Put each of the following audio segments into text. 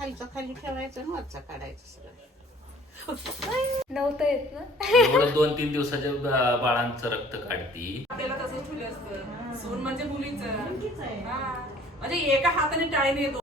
खालचं खाली ठेवायचं आणि वरचं काढायचं सगळं. नव्हतं येत ना? एवढं दोन तीन दिवसाच्या बा- बाळांचं रक्त काढती. त्याला तसंच ठेवलं असतं. सून म्हणजे मुलीच. म्हणजे एका हाताने टाळीने येतो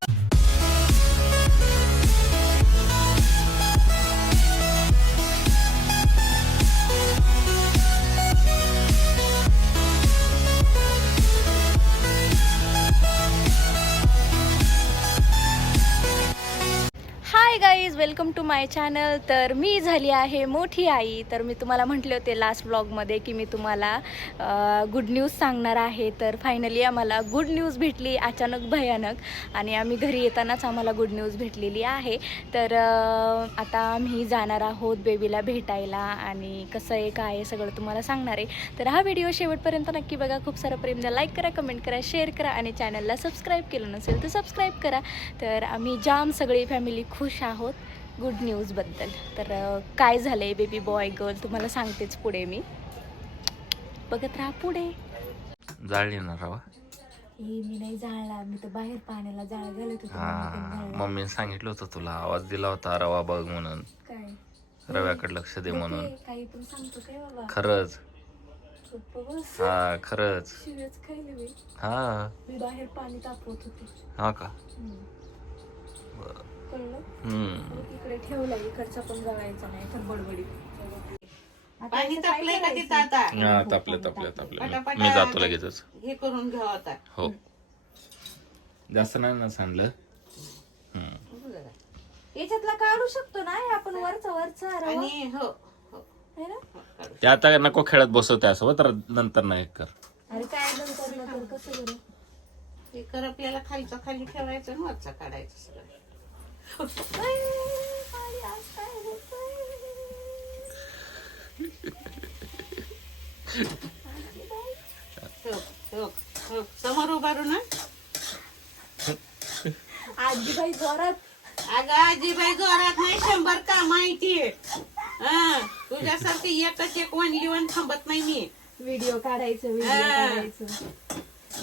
hi guys welcome to my channel तर मी झाली आहे मोठी आई. तर मी तुम्हाला म्हटले होते लास्ट ब्लॉगमध्ये की मी तुम्हाला गुड न्यूज सांगणार आहे. तर फायनली आम्हाला गुड न्यूज भेटली अचानक भयानक. आणि आम्ही घरी येतानाच आम्हाला गुड न्यूज भेटलेली आहे. तर आता आम्ही जाणार आहोत बेबीला भेटायला. आणि कसं आहे काय आहे सगळं तुम्हाला सांगणार आहे. तर हा व्हिडिओ शेवटपर्यंत नक्की बघा. खूप सारं प्रेम द्या लाईक करा कमेंट करा शेअर करा. आणि चॅनलला सबस्क्राईब केलं नसेल तर सबस्क्राईब करा. तर आम्ही जाम सगळी फॅमिली खुश आहोत गुड न्यूजबद्दल तर काय झालं आहे बेबी बॉय गर्ल तुम्हाला सांगतेच पुढे मी. बघत राहा पुढे. जाळली ना रवा? हे मी नाही जाळला मी तर बाहेर पाण्याला जाळ घालत होते. हा मम्मीने सांगितलं होतं तुला. आवाज दिला होता रवा बघ म्हणून. काय? रव्याकडे लक्ष दे म्हणून. काही पण सांगतो काय बाबा? खरंच. गप्प बस. हा खरंच. शिव्याच खायला मी. हा. मी बाहेर पाणी तापवत होते. हा का? हम्म. बरं. हम्म. इकडे ठेवला इकडचा पण जळायचा नाही तर बडबडी. पाणी तापलंय का तिथं आता? हा तापले तापले तापले. पटापटा मी जातो लगेचच. हे करून घ्यावं आता. हो. जास्त नाही ना सांडलं? हम्म. बघू जरा. याच्यातला काढू शकतो ना हे आपण वरचा वरचा रवा आणि हो हो. है ना? हो. ते आता नको खेळत बसव त्यासोबत तर नंतर नाही कर. अरे काय नंतर नंतर कसं बरं हे कर आपल्याला खालचं खाली ठेवायचं आणि वरचं काढायचं सगळं. समोर उभारू ना आजीबाई जोरात. अगं आजीबाई जोरात नाही शंभर का माहिती हा तुझ्यासारखी एकच एक वन थांबत नाही मी. व्हिडिओ काढायचं व्हिडिओ हा. काढायचं.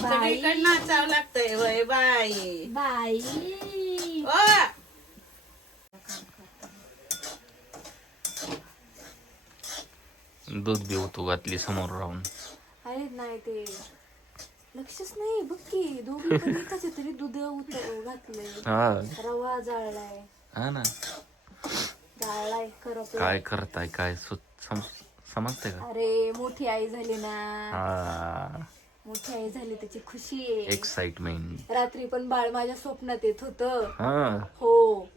बाई. सगळीकडे नाचावं लागतंय वय बाई. बाई. ओ दूध बी तू घातली समोर राहून. अरे नाही ते लक्षच नाही बघ की दोघी पण एकाच तरी दूध उत- घातलंय. हा. रवा जाळलाय. हा ना. जाळलाय करप काय करताय काय सु- सम- का? अरे मोठी आई झाली ना. हा. मोठी आई झाली त्याची खुशी आहे. एक्साइटमेंट रात्री पण बाळ माझ्या स्वप्नात येत होत. हा. हो.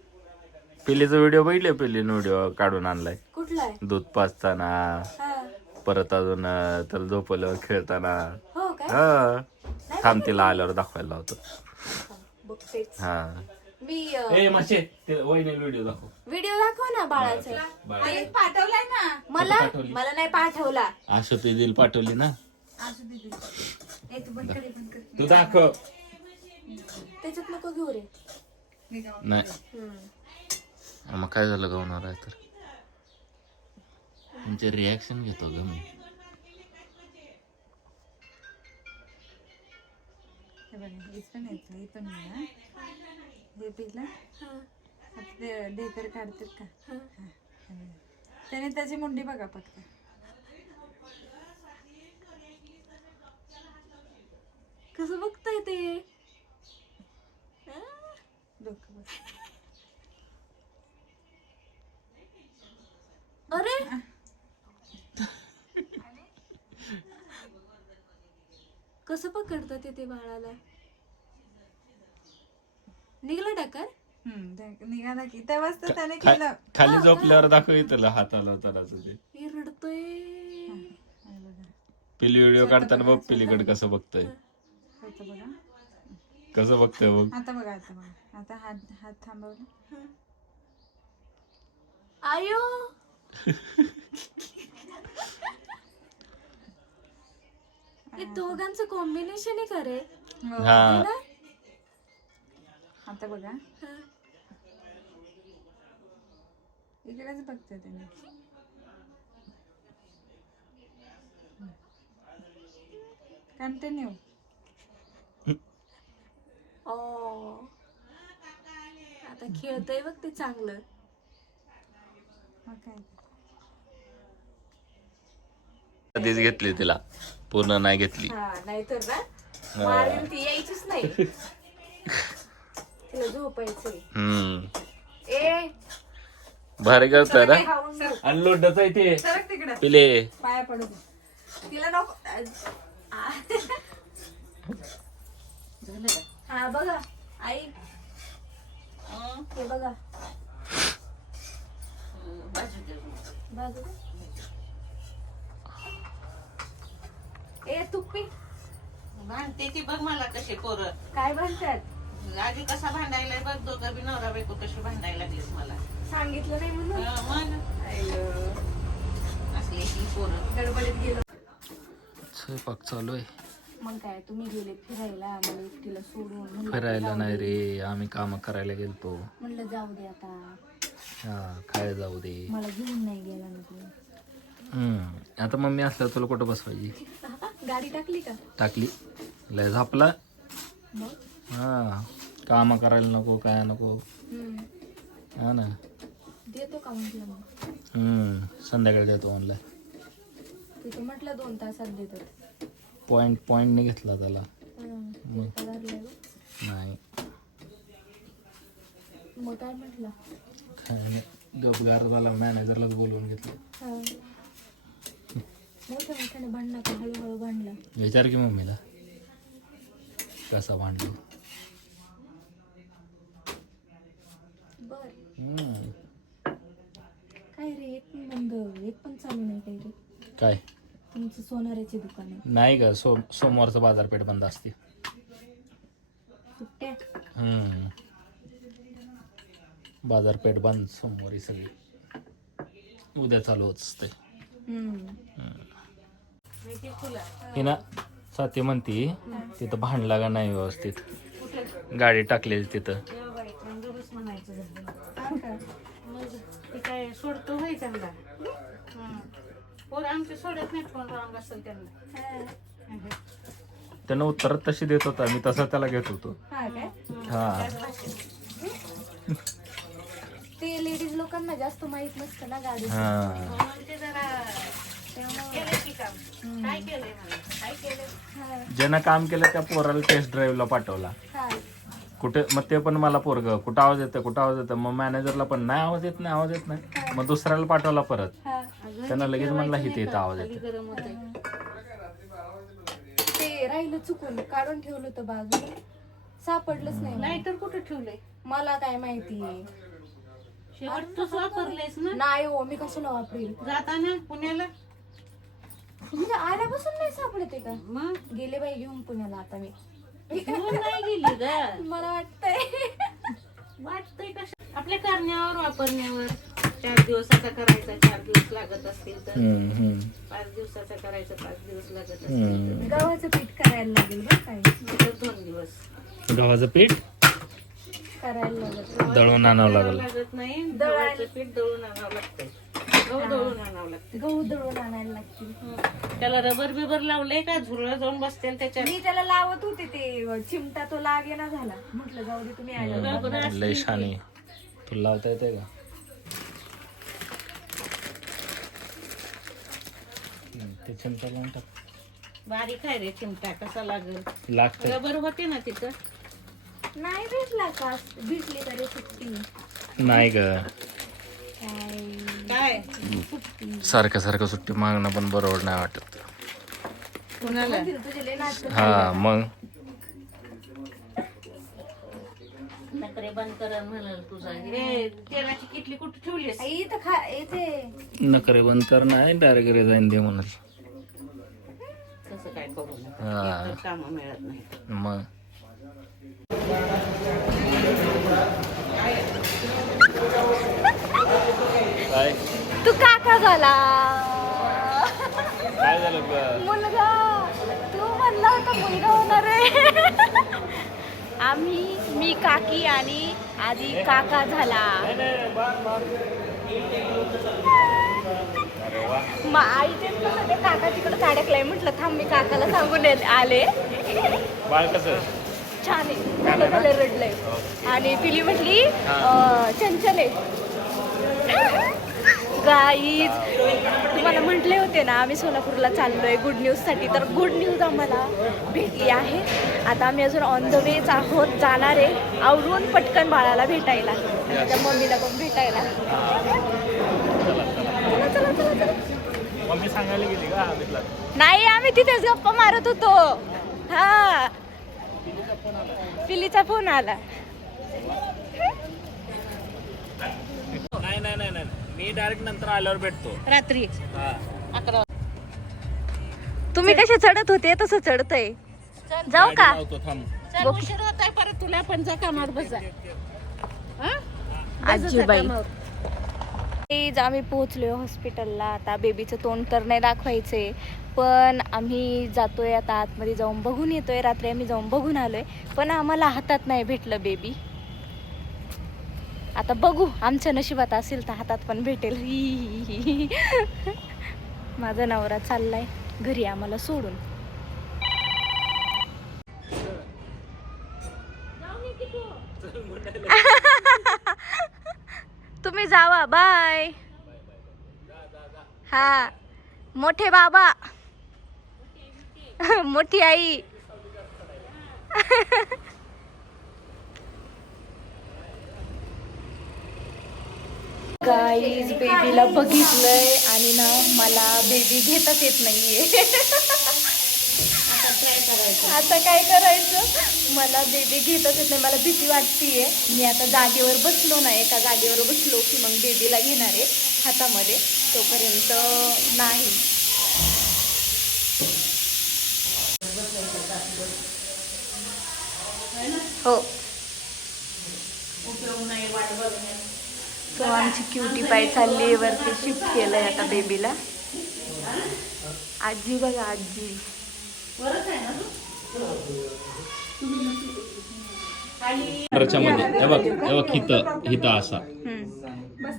पिलीचा व्हिडिओ बघितले पिलीने व्हिडिओ काढून आणलाय? कुठला आहे? दूध पाचताना. हा. परत अजून अं, त्याला झोपल्यावर खेळताना. हो काय? हा. थांब तिला आल्यावर दाखवायला लावतो. बघतेच. हा. मी ए व्हिडिओ दाखव. व्हिडिओ दाखव ना बाळाचा. पाठवलाय ना? मला मला नाही पाठवला. आशा ते दिल पाठवली ना? तू दाखव. त्याच्यात नको घेऊ रे. नाही. हम्म. मग काय झालं गावणार आहे तर? तुमचे रिॲक्शन घेतो ग मी. बेबीला ढेकर काढतात का? त्याने त्याची मुंडी बघा फक्त. कसं बघताय ते? डोकं बघ. अरे. कसं पकडतात ते ते बाळाला? निघला हम्म, ढेक- निघाला की. तेव्हाच तर त्याने खा- केलं. खाली झोपल्यावर दाखव त्याला हाताला तराच ते. हे रडतोय. हे बघा. पिली व्हिडिओ काढताना बघ पिलीकडे कसं बघतोय. होतं बघा. कसं बघतोय बघ. आता बघा आता बघा. आता हात हात थांबवला आयो. दोघांचं कॉम्बिनेशन आहे. का रे हो. हा आता बघा. हा. इकडेच बघते त्याने कंटिन्यू ओ. आता आता खेळतय बघ ते चांगलं. मग काय? कधीच घेतली तिला. पूर्ण नाही घेतली. हा नाहीतर ना मारीन ती यायचीच नाही. तिला झोपायचंय. हम्म. ए भारी करतोय ना? खाऊन. आणि लोटत आहे ते. सरक तिकडं. पिले. पाया पडू दे. तिला नको. आ- हा बघा. आई. हे बघा. बाजू दे. ए तुप्पी भांडते ती बघ मला कशी पोरं. काय म्हणतात आधी कसा भांडायला बघ दोघं बी नवरा बायको कशी भांडायला लागलीस मला. सांगितलं नाही म्हणून? हं. असली ही पोरं. गडबडीत गेलो. स्वयंपाक चालू आहे. मग काय तुम्ही गेले फिरायला आम्हाला एकटीला सोडून म्हणलं फिरायला जाऊ नाही दे. रे आम्ही काम करायला गेलतो. म्हणलं जाऊ दे आता. हा खायला जाऊ दे. मला घेऊन नाही गेला ना तू. हम्म. आता मम्मी असल्यावर तुला कुठं बसवायची? गाडी टाकली का? टाकली. लय झापला. मग? हा. काम करायला नको काय नको. हम्म. हा ना. देतो का म्हटलं मग? हम्म. संध्याकाळी देतो ऑनलाईन तिथं म्हटलं दोन तासात देतात. पॉईंट पॉईंटने घेतला त्याला. ते. नाही मग काय म्हटलं? काय नाही. गपगार झाला मॅनेजरलाच बोलवून घेतलं. हं. मोठ्या मोठ्याने भांडणं का हळूहळू भांडलं. विचार की मम्मीला. कसा भांडलो बर. हम्म. काय रे एक पण बंद एक पण चालू नाही काही रे. काय? तुमचं सोनाराचे दुकान आहे. नाही का सो सोमवारचं बाजारपेठ बंद असते. सुट्ट्या? हम्म. बाजारपेठ बंद सोमवारी सगळी. उद्या चालू होत असते. हम्म. ही ना साथी म्हणती तिथं भांडला का नाही व्यवस्थित गाडी टाकलेली तिथं देव बाई थंडूरच म्हणायचं झालं हा का? मग ते काय सोडतो होय त्यांना हं. पोरं आमचे सोडत नाहीत कोण रॉंग असेल त्यांना हा. त्यानं उत्तर तशी देत होता मी तसा त्याला घेत होतो हा काय हा ते लेडीज लोकांना जास्त माहीत नसतं ना गाडी हा ज्यानं काम केलं त्या पोराला टेस्ट ड्राईव्हला पाठवला. कुठे मग ते पण मला पोरग कुठं आवाज येतं कुठं आवाज येतं मग मॅनेजरला पण नाही आवाज येत नाही आवाज येत नाही. मग दुसऱ्याला पाठवला परत. हा. त्यांना लगेच म्हणला हिथे येतं आवाज येतो ते राहिलं चुकून काढून ठेवलं होतं बाजूला. सापडलंच नाही. लायटर कुठं ठेवलंय? मला काय माहिती शेवट तूच वापरलेस ना? नाही हो मी कशाला वापरेल जाताना पुण्याला? म्हणजे आल्यापासून नाही सापडते का मग? गेले बाई घेऊन पुण्याला आता मी. घेऊन नाही गेली ग. मला वाटतंय. वाटतंय कशा आपल्या करण्यावर वापरण्यावर. चार दिवसाचा करायचा चार दिवस लागत असतील तर. हम्म, हम्म, पाच दिवसाचा करायचा पाच दिवस लागत असतील हम्म. गव्हाचं पीठ करायला लागेल बरं काय तर दोन दिवस. गव्हाचं पीठ? करायला लागत दळून आणावं लागलं. लागत नाही. दळायला- दळाचं पीठ दळून आणावं लागतंय. गहू दळून आणावं लागतं गहू दळून आणायला लागतील हं. त्याला रबर बिबर लावलंय का? झुरळ जाऊन बसतील त्याच्यात मी त्याला लावत होते ते चिमटा तो लागेना झाला. म्हटलं जाऊ दे तुम्ही आल्या रबर लय शाने तुला लावता येते का? हम्म, ते चिमटा लावून टाक. बारीक आहे रे चिमटा कसा लागल? लागतं रबर होते ना तिथं? नाही भेटला का? भेटली तरी सुट्टी नाही ग. काय? काय? सारखं सारखं सुट्टी मागणं पण बरोबर नाही वाटत. कुणाला? हा मग? नखरे बंद कर म्हणाल तुझा. हे तेलाची किटली कुठे ठेवलीस आई इथं खा येते नखरे बंद कर नाही डायरेक्ट रिझाईन दे म्हणत तसं काय करू हा. काम मिळत नाही मग? काय तू काका झाला. काय झालं? मुलगा. तू म्हणला होता मुलगा होणार आहे. आम्ही मी काकी आणि आधी काका झाला. मग आई ते काका तिकडे अडकलाय म्हटलं थांब मी काकाला सांगून येत- आले. बाळ कसं? छान आहे. झालं रडलंय. आणि पिली म्हटली अं, चंचल आहे. गाईज तुम्हाला म्हटले होते ना आम्ही सोलापूरला चाललोय गुड न्यूजसाठी तर गुड न्यूज आम्हाला भेटली आहे. आता आम्ही अजून ऑन द वेच आहोत जाणार आहे. आवरून पटकन बाळाला भेटायला. त्याच्या मम्मीला पण भेटायला. चला, चला, चला, चला. मम्मी सांगायला गेली का हवेतला नाही आम्ही तिथेच गप्पा मारत होतो. हा. पिलीचा फोन आला. नाही नाही नाही नाही. मी डायरेक्ट नंतर आल्यावर भेटतो. रात्री. हा. अकरा तुम्ही कसे चढत होते? तसं चढतय. जाऊ का? गाडी लावतो, थांब. चल उशीर होत आहे परत तुला पण जा कामावर बस जा. हा? आजीबाई. प्लीज आम्ही पोहोचलोय हॉस्पिटलला आता बेबीचं तोंड तर नाही दाखवायचंय पण आम्ही जातोय आता आतमध्ये जाऊन बघून येतोय. रात्री आम्ही जाऊन बघून आलोय पण आम्हाला हातात नाही भेटलं बेबी आता बघू आमच्या नशिबात असेल तर हातात पण भेटेल. ही. माझा नवरा चाललाय घरी आम्हाला सोडून. तुम्ही जावा बाय. हा मोठे बाबा. मोठी आई. गाईज बेबीला बघितलंय आणि ना मला बेबी घेताच येत नाहीये. आता काय करायचं? मला बेबी घेतच येत नाही. मला भीती वाटतीये. मी आता जागेवर बसलो ना एका जागेवर बसलो की मग बेबीला घेणार आहे हातामध्ये. तोपर्यंत नाही. हो तो आमची क्युटी पाय चालली वरती शिफ्ट केलंय आता बेबीला आजी बघा आजी. असा.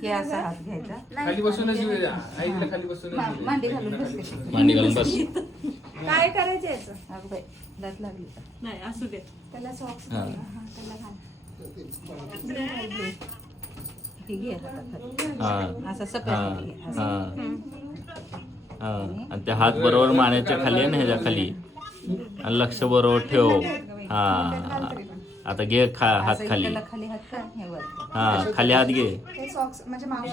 हे असा हात घ्यायचा. खाली बसूनच येऊ द्या आईला खाली बसूनच येऊ द्या. मांडी घालून बसते मांडी घालून बस. काय करायचं याचं? अगं बाई दात लागली का? नाही असू दे. त्याला सॉक्स हा. त्याला घाल. हे घे हाताखाली. हा. असं हा. सगळं घे, असं. हा. हा. आणि ते हात बरोबर मानेच्या खाली आहे ना ह्याच्या खाली? आणि लक्ष बरोबर ठेव. हा. आता घे खा हात असं खाली. इकडला खाली हात का हे वर हा. खाली हात घे. हे सॉक्स म्हणजे मावशी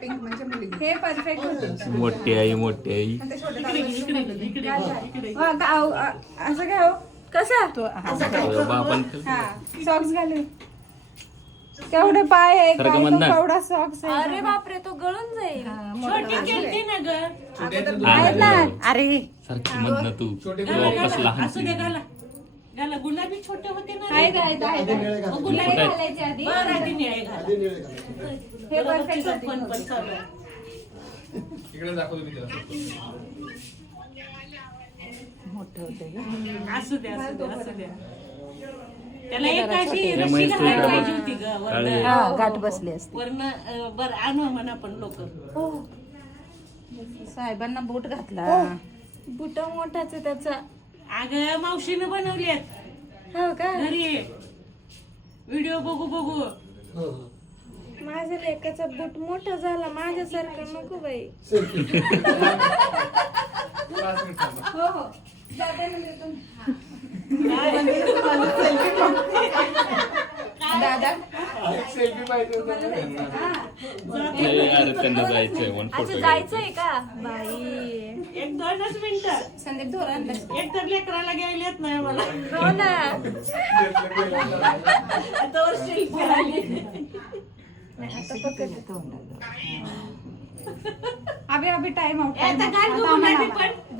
पिंक म्हणजे मुलगी हे परफेक्ट होते. मोठी आई मोठी आई. ते छोटे हा, असं घ्या हो. कसा तो हा. सॉक्स घालून केवढे पाय आहे काय तो. केवढा सॉक्स आहे अरे बापरे तो गळून जाईल. छोटी ना ग. आहेत ना. अरे. सारखी मधनं तू. वापस लहान असू दे घाला. घाला. गुलाबी छोटे होते ना आहेत, आहेत, आहेत. मग गुलाबी कुठे? घालायचे आधी. बरं आधी निळे घाला. हे परफेक्ट तिचं पण पण चालू आहे. इकडे दाखवतो मी त्याला मोठं होते असू दे असू दे असू दे. त्याला एक अशी हे रशी म्हैस घालायला तुझ्या पाहिजे. होती ग काळे. वरनं हा गाठ बसली असते. वरनं बर आणू म्हणा पण लोक. साहेबांना बोट घातला. बुट मोठाच आहे त्याचा. अग मावशीनं बनवलेत हो का? घरी. व्हिडिओ बघू बघू. माझ्या लेकाचा बूट मोठा झाला. माझ्यासारखं नको बाई. थांबा. हो. हो. दादा? सेल्फी पाहिजे त्यांना जायचंय वन अच्छा फोटो जायचंय का? बाई. एक दोनच मिनिटं. संदीप धोरण. एक तर लेकराला घ्यायला येत नाही मला. हो ना. आता अभि अभि टाइम आउट आता काय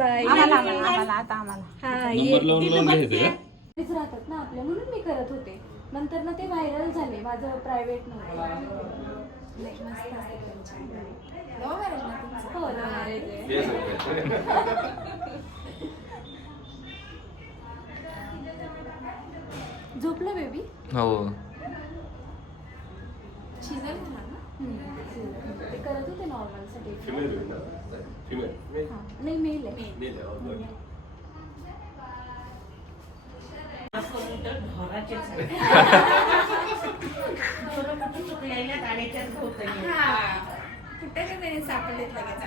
आम्हाला आम्हाला आम्हाला आता आम्हाला. हा नंबर लावून लावून घ्यायचं का? तेच राहतात ना आपल्या म्हणून मी करत होते. नंतर ना ते व्हायरल झाले माझं प्रायव्हेट नव्हतं. हो, love marriage आहे. झोपलं बेबी हो. ते करत होते नॉर्मलसाठी. हा. नाही मेल आहे कुठं का तरी सापडलेत लगेच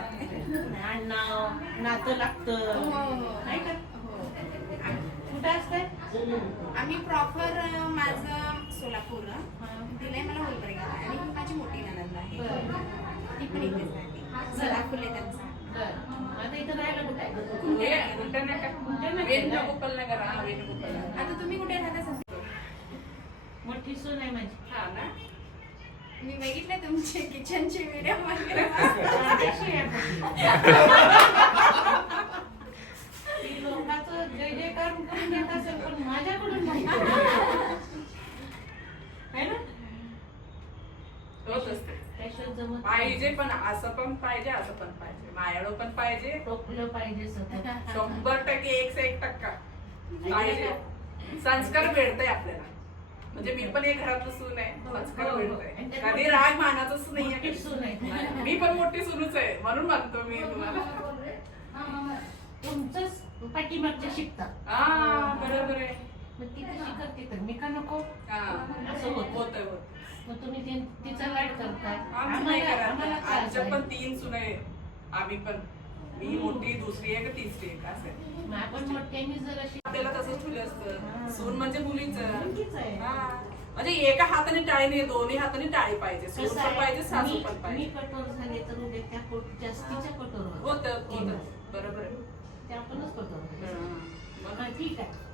नाव नातं लागतं नाही का कुठं असतंय आम्ही प्रॉपर माझं सोलापूर दिलंय मला होलबर्गा आणि ही माझी मोठी ननंद आहे ती पण इथेच राहते सोलापूर आहे त्यांचं. आता इथं राहायला कुठं. वेणुगोपाल नगर हा वेणुगोपाल. आता तुम्ही कुठे राहता? मोठी सून आहे माझी. हा ना? मी बघितले तुमचे किचनचे व्हिडिओ वगैरे कशी आहे मोठी? ती लोकांचं जय जयकार करून घेत असेल पण माझ्याकडून नाही. है ना? होत असते. त्याशिवाय जमत. पाहिजे पण असं पण पाहिजे असं पण पाहिजे. मायाळू पण पाहिजे. टोकलं पाहिजे सतत. शंभर टक्के एक से एक टक्का. पाहिजे. संस्कार भेटतंय आपल्याला. म्हणजे मी पण एक घरातलं सून आहे. संस्कार हो, हो. भेटतंय कधी राग मानातच मोठी नाहीये सून आहे. ती. मी पण मोठी सूनच आहे म्हणून म्हणतो मी तुम्हाला. तुमचंच पाठीमागच्या शिकता. हा बरोबर आहे. मग ती कशी करते तर मी का नको? हा. असं होतं. होत होत मग तुम्ही ते- तिचा लाड करताय. नाही आम्हाला आम्हाला करत त्रास आमच्या आहे. पण तीन सुना आहे आम्ही पण. मी मोठी दुसरी आहे का तिसरी आहे का असं. आहे. मग आपण मोठ्यांनी जर अशी आपल्याला तसंच ठेवलं असतं. सून म्हणजे मुलीच. मुलगीच आहे. म्हणजे एका हाताने टाळी नाही दोन्ही हाताने टाळी पाहिजे. सून कसं पण आहे, पाहिजे सासू पण मी पाहिजे कठोर झाले तर उद्या त्या जास्तीच्या कठोर. होत होत. बरोबर. आहे. ते आपणच कठोर होतो. हं. मग ठीक आहे.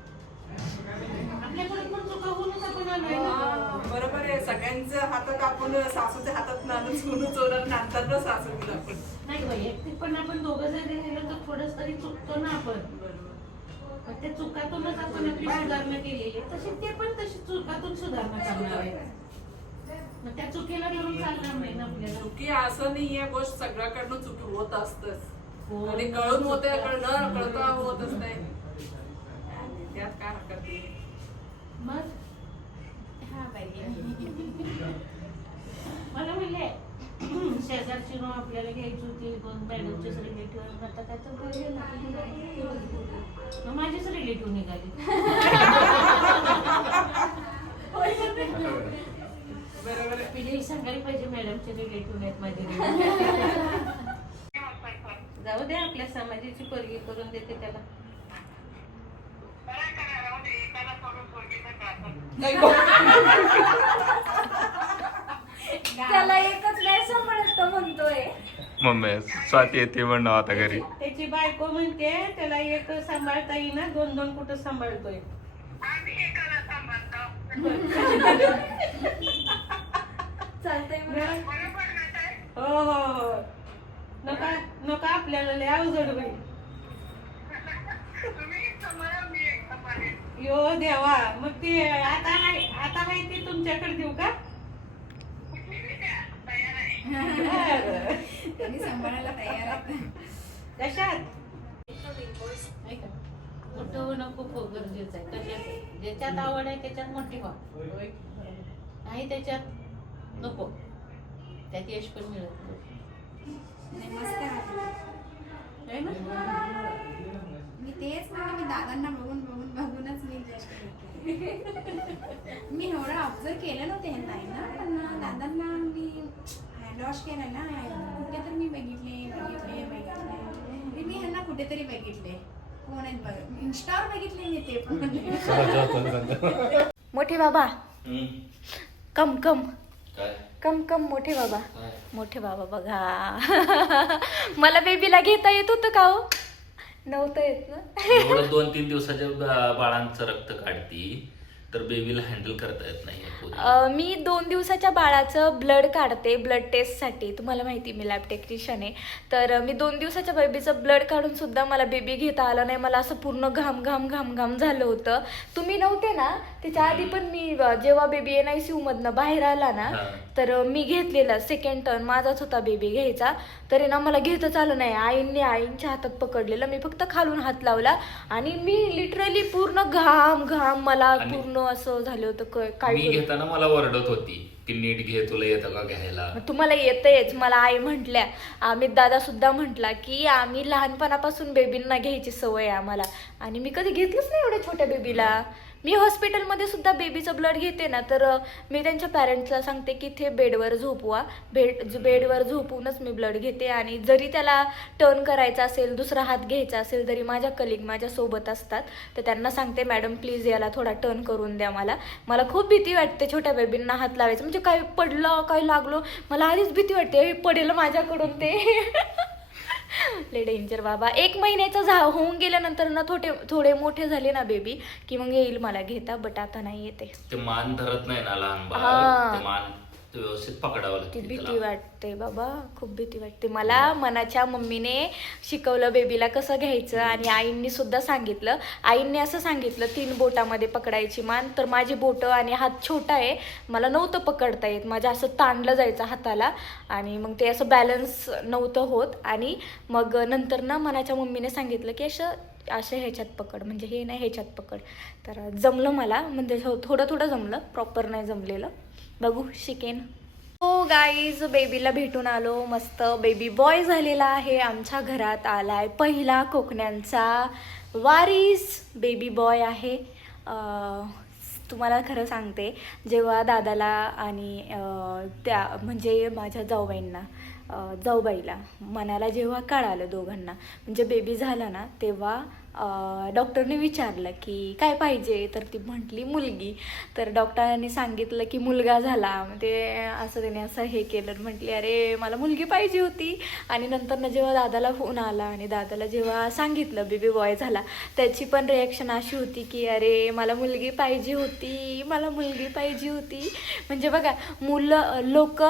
बरोबर आहे. सगळ्यांच्या हातात आपण सासूच्या हातात नाणं सून चोरलं नंतर ना सासू दिलं आपण. नाही वैयक्तिक पण आपण दोघं जरी राहिलो तर थोडंच तरी चुकतो ना आपण. त्या चुकातूनच आपण आपली सुधारणा केलेली आहे. तशी ते पण तशी चुकातून सुधारणा करणार आहे मग त्या चुकीला धरून चालणार नाही ना आपल्याला. चुकी असं नाही आहे गोष्ट सगळ्याकडनं चुकी होत असतच. हो. आणि कळून होते कळणं कळता होत असते त्यात काय हरकत नाही. मग? हा बाई. मला म्हणले शेजारची नो आपल्याला घ्यायची होती दोन मॅडमचेच रिलेटिव्ह आता काय तर बरं झालं. मग माझीच रिलेटिव्ह निघाली. बरोबर पिढी सांगायला पाहिजे मॅडमचे रिलेटिव्ह नाहीत माझे. जाऊ दे आपल्या समाजाची पोरगी करून देते त्याला. त्याला एकच नाही सांभाळत म्हणतोय. मम्मी स्वाती येते म्हणणं आता घरी. त्याची बायको म्हणते त्याला एक सांभाळता येईना दोन दोन कुठं सांभाळतोय चालतंय मग. हो हो हो नका नका आपल्याला लय अवजड होईल यो देवा मग ते आता नाही आता नाही ते तुमच्याकडे देऊ का बरं. त्यांनी सांभाळायला तयार आहे कशात ऐका, मोठं होणं खूप गरजेचं आहे कशात ज्याच्यात आवड आहे त्याच्यात मोठी व्हा. नाही त्याच्यात नको. त्यात यश पण मिळत नाही. मस्त ना मी तेच म्हणजे मी दादांना बघून बघून बघूनच मी मी एवढं ऑब्झर्व केलं नव्हतं ह्यांना आहे ना पण दादांना मी हँड वॉश केलं ना कुठे तर मी बघितले बघितले बघितले. मी ह्यांना कुठेतरी बघितले. कोण आहेत बघ इंस्टावर बघितले मी ते पण. मोठे बाबा. कम कम. काय? कम कम मोठे बाबा. मोठे बाबा बघा. मला बेबीला घेता येत होतं का हो? नव्हतं येत ना. दोन तीन दिवसाच्या बाळांचं रक्त काढती. तर बेबीला हँडल करता येत नाही अं, मी दोन दिवसाच्या बाळाचं ब्लड काढते ब्लड टेस्टसाठी तुम्हाला माहिती मी लॅब टेक्निशियन आहे. तर अं, मी दोन दिवसाच्या बेबीचं ब्लड काढून सुद्धा मला बेबी घेता आलं नाही. मला असं पूर्ण घाम घाम घाम घाम झालं होतं. तुम्ही नव्हते ना त्याच्या आधी पण मी अं, जेव्हा बेबी एन आय सी मधनं बाहेर आला ना हा. तर मी घेतलेला सेकंड टर्न माझाच होता बेबी घ्यायचा. तरी ना मला घेतच आलं नाही. आईंनी आईंच्या हातात पकडलेलं. मी फक्त खालून हात लावला आणि मी लिटरली पूर्ण घाम घाम मला आणि- पूर्ण असं झालं होतं क- मी काय करू? घेताना मला ओरडत होती की नीट घे तुला येतं का घ्यायला? तुम्हाला येतंयच. मला आई म्हटल्या अमित दादा सुद्धा म्हटला की आम्ही लहानपणापासून बेबींना घ्यायची सवय आहे आम्हाला. आणि मी कधी घेतलंच नाही एवढ्या छोट्या बेबीला मी हॉस्पिटलमध्ये सुद्धा बेबीचं ब्लड घेते ना तर मी त्यांच्या पॅरेंट्सला सांगते की ते बेडवर झोपवा. बेड बेडवर झोपूनच मी ब्लड घेते आणि जरी त्याला टर्न करायचा असेल दुसरा हात घ्यायचा असेल तरी माझ्या कलिग माझ्यासोबत असतात. तर त्यांना सांगते मॅडम प्लीज याला थोडा टर्न करून द्या मला. मला खूप भीती वाटते छोट्या बेबींना हात लावायचं. म्हणजे काय पडलं काय लागलो? मला आधीच भीती वाटते पडेल माझ्याकडून ते. ले डेंजर बाबा. एक महिन्याचं झा होऊन गेल्यानंतर ना थोडे थोडे मोठे झाले ना बेबी की मग येईल मला घेता बट आता नाही येते. ते मान धरत नाही ना लहान बाळ. हा. ते मान व्यवस्थित पकडावं ती लागते भीती त्याला. वाटते बाबा खूप भीती वाटते. मला मनाच्या मम्मीने शिकवलं बेबीला कसं घ्यायचं आणि आईंनी सुद्धा सांगितलं. आईंनी असं सांगितलं तीन बोटामध्ये पकडायची मान तर माझी बोटं आणि हात छोटा आहे. मला नव्हतं पकडता येत. माझ्या असं ताणलं जायचं हाताला आणि मग ते असं बॅलन्स नव्हतं होत. आणि मग नंतर ना मनाच्या मम्मीने सांगितलं की असं अशा ह्याच्यात पकड. म्हणजे हे नाही ह्याच्यात पकड. तर जमलं मला. म्हणजे थो- थोडं थोडं जमलं. प्रॉपर नाही जमलेलं. बघू शिकेन. हो गाईज बेबीला भेटून आलो. मस्त बेबी बॉय झालेला आहे. आमच्या घरात आलाय पहिला कोकण्यांचा वारीस बेबी बॉय आहे. तुम्हाला खरं सांगते जेव्हा दादाला आणि त्या म्हणजे माझ्या जाऊबाईंना जाऊबाईला मनाला जेव्हा कळालं दोघांना म्हणजे बेबी झाला ना तेव्हा डॉक्टरने विचारलं की काय पाहिजे? तर ती म्हटली मुलगी. तर डॉक्टरांनी सांगितलं की मुलगा झाला. ते असं त्याने असं हे केलं म्हटली अरे मला मुलगी पाहिजे होती. आणि नंतर ना जेव्हा दादाला फोन आला आणि दादाला जेव्हा सांगितलं बेबी बॉय झाला त्याची पण रिॲक्शन अशी होती की अरे मला मुलगी पाहिजे होती मला मुलगी पाहिजे होती. म्हणजे बघा मुलं लोक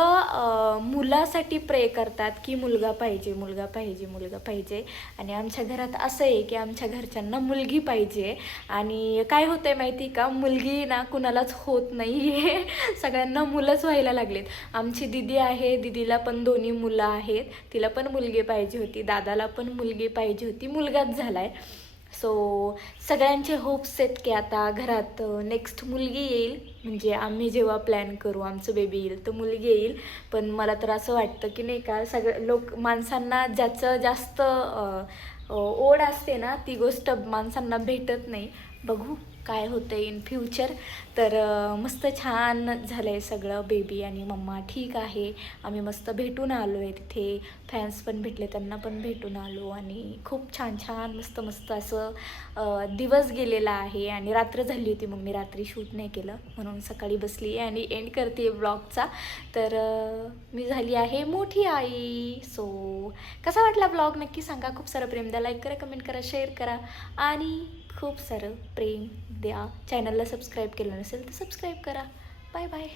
मुलासाठी प्रे करतात की मुलगा पाहिजे मुलगा पाहिजे मुलगा पाहिजे. आणि आमच्या घरात असं आहे की आमच्या घरच्यांना मुलगी पाहिजे. आणि काय होतंय माहिती का? मुलगी ना कुणालाच होत नाही आहे सगळ्यांना मुलंच व्हायला लागलेत. आमची दिदी आहे दिदीला पण दोन्ही मुलं आहेत. तिला पण मुलगी पाहिजे होती दादाला पण मुलगी पाहिजे होती. मुलगाच झाला आहे सो सगळ्यांचे होप्स आहेत की आता घरात नेक्स्ट मुलगी येईल. म्हणजे आम्ही जेव्हा प्लॅन करू आमचं बेबी येईल तर मुलगी येईल. पण मला तर असं वाटतं की नाही का सगळं लोक माणसांना ज्याचं जास्त ओढ असते ना ती गोष्ट माणसांना भेटत नाही. बघू. काय होतं इन फ्युचर तर मस्त छान झालं आहे सगळं बेबी आणि मम्मा ठीक आहे. आम्ही मस्त भेटून आलो आहे तिथे. फॅन्स पण भेटले त्यांना पण भेटून आलो आणि खूप छान छान मस्त मस्त असं दिवस गेलेला आहे आणि रात्र झाली होती मग मी रात्री शूट नाही केलं. म्हणून सकाळी बसली आहे आणि एंड करते ब्लॉगचा तर मी झाली आहे मोठी आई. सो कसा वाटला ब्लॉग नक्की सांगा. खूप सारं प्रेम. द्या लाईक करा कमेंट करा शेअर करा. आणि खूप सारं प्रेम द्या. चॅनलला सबस्क्राईब केलं नसेल तर सबस्क्राईब करा. Bye bye